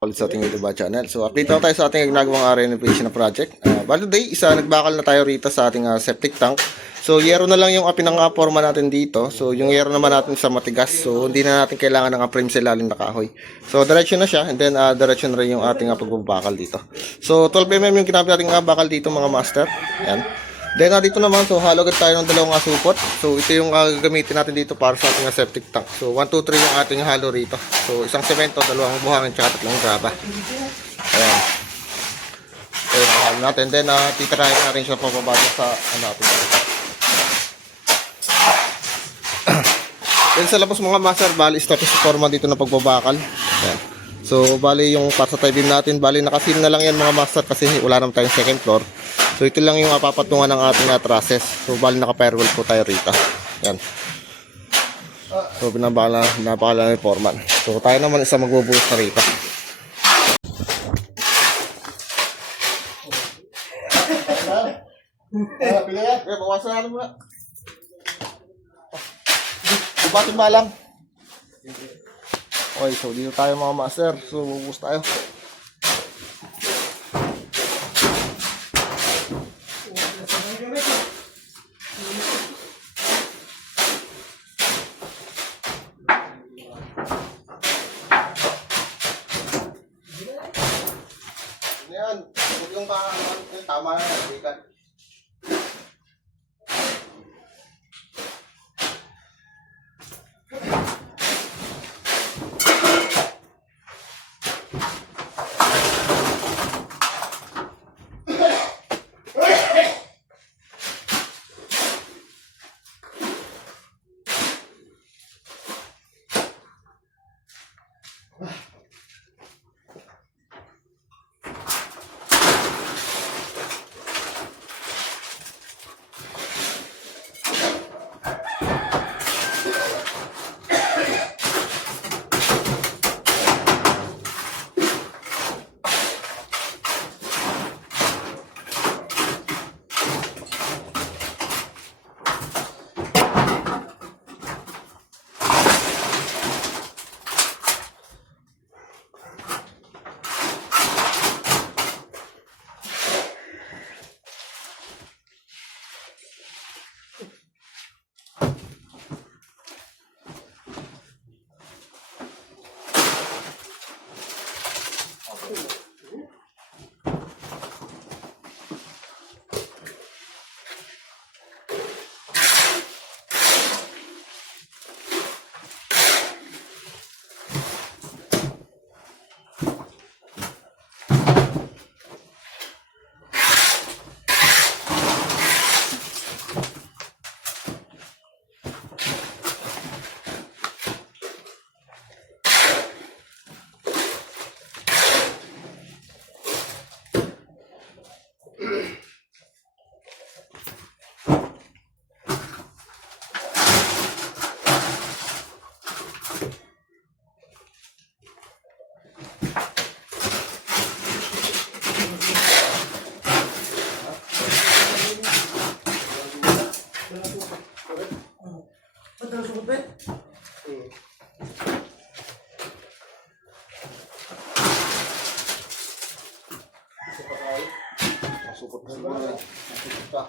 Ulit sa ating YouTube channel. So update na tayo sa ating ginagawang renovation na project. Bali today, nagbakal na tayo rito sa ating septic tank. So yero na lang yung pinang-forma natin dito. So yung yero naman natin sa matigas. So hindi na natin kailangan ng frame sa ilalim na kahoy. So diretso na siya, and then diretso na rin yung ating pagbabakal dito. So 12 mm yung kinapit nating bakal dito mga master. Ayan. Then dito naman, so halogad tayo ng dalawang supot. So ito yung gagamitin natin dito para sa ating septic tank. So 1, 2, 3 yung ating halo rito. So isang semento, dalawang buhangin, tsaka tatlong graba. Ayan. Ayan ang halo natin. Then titirahin natin siya pababa sa natin. Then sa labas mga master, bali stop is forma dito na pagbabakal. Ayan. So bali yung para sa tie beam natin, bali nakasil na lang yan mga master kasi wala naman tayong second floor. So ito lang yung papatungan ng ating trusses. So bali naka-firewall po tayo rito. Yan. So binabakala ni foreman. So tayo naman isa magbubuhos na rito. Bawasan natin muna. Batin ba lang? Okay, so dito tayo mga master. So bubuhos tayo. Yan, yung tama na nabigan. Supot na siguro. Supot pa.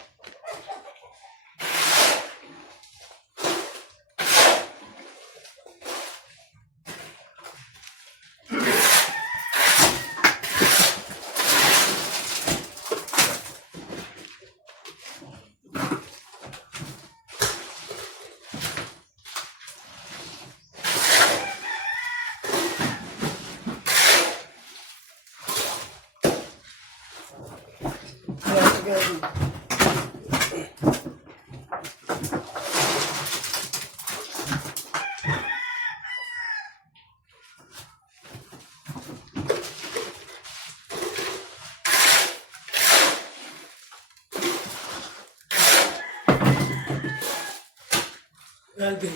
Alvin.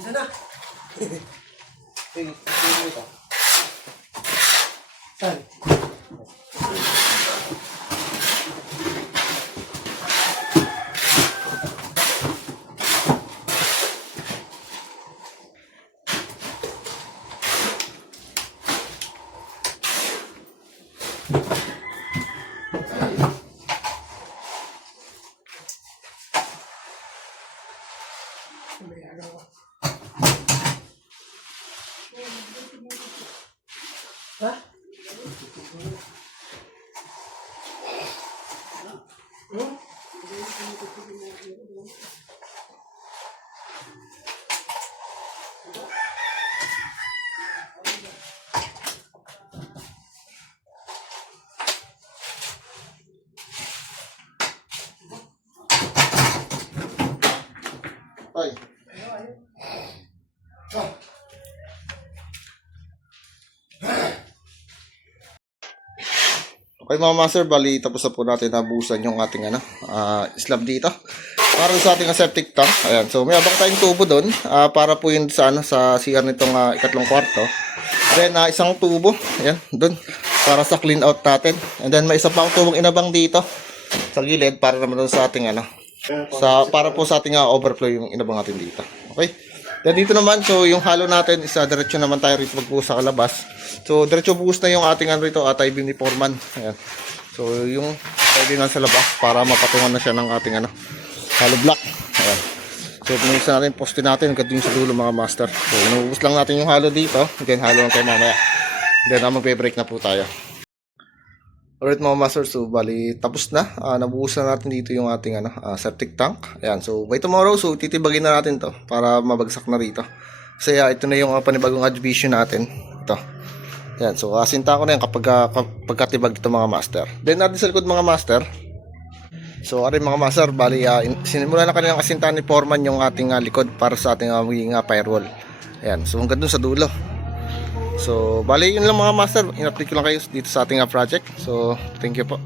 Isa na. Ito. Saan? Ha? Ay. Okay mga master, bali tapos na po natin nabuhusan yung ating slab dito para sa ating septic tank. Ayan, so may abang tayong tubo doon para po yun sa sa CR nitong ikatlong kwarto. Then isang tubo, ayan, doon para sa clean out natin. And then may isa pang tubong inabang dito sa gilid para naman doon sa ating para po sa ating overflow yung inabang natin dito. Okay? Then dito naman, so yung halo natin is diretso naman tayo rito magbuhos sa kalabas. So diretso buhos na yung ating rito at I-beam ni foreman. Ayan. So yung pwede na sa labas para mapatungan na siya ng ating hollow block. Ayan. So pinisa natin poste natin hanggang dun sa dulo mga master. So inuubos lang natin yung halo dito. Then halo lang tayo mamaya. Then magbe-break na po tayo. Alright mga master, so bali tapos na. Nabuhos na natin dito yung ating septic tank. Ayan, so by tomorrow, so titibagin na natin to para mabagsak na rito. Kasi ito na yung panibagong addition natin. Ito. Ayan, so asinta ko na yan pagkatibag ito mga master. Then natin sa likod mga master. So aray mga master, bali sinimula na kanilang asinta ni foreman yung ating likod para sa ating magiging firewall. Ayan, so hanggang dun sa dulo. So, bali yun lang mga master. In-update ko lang kayo dito sa ating project. So, thank you po.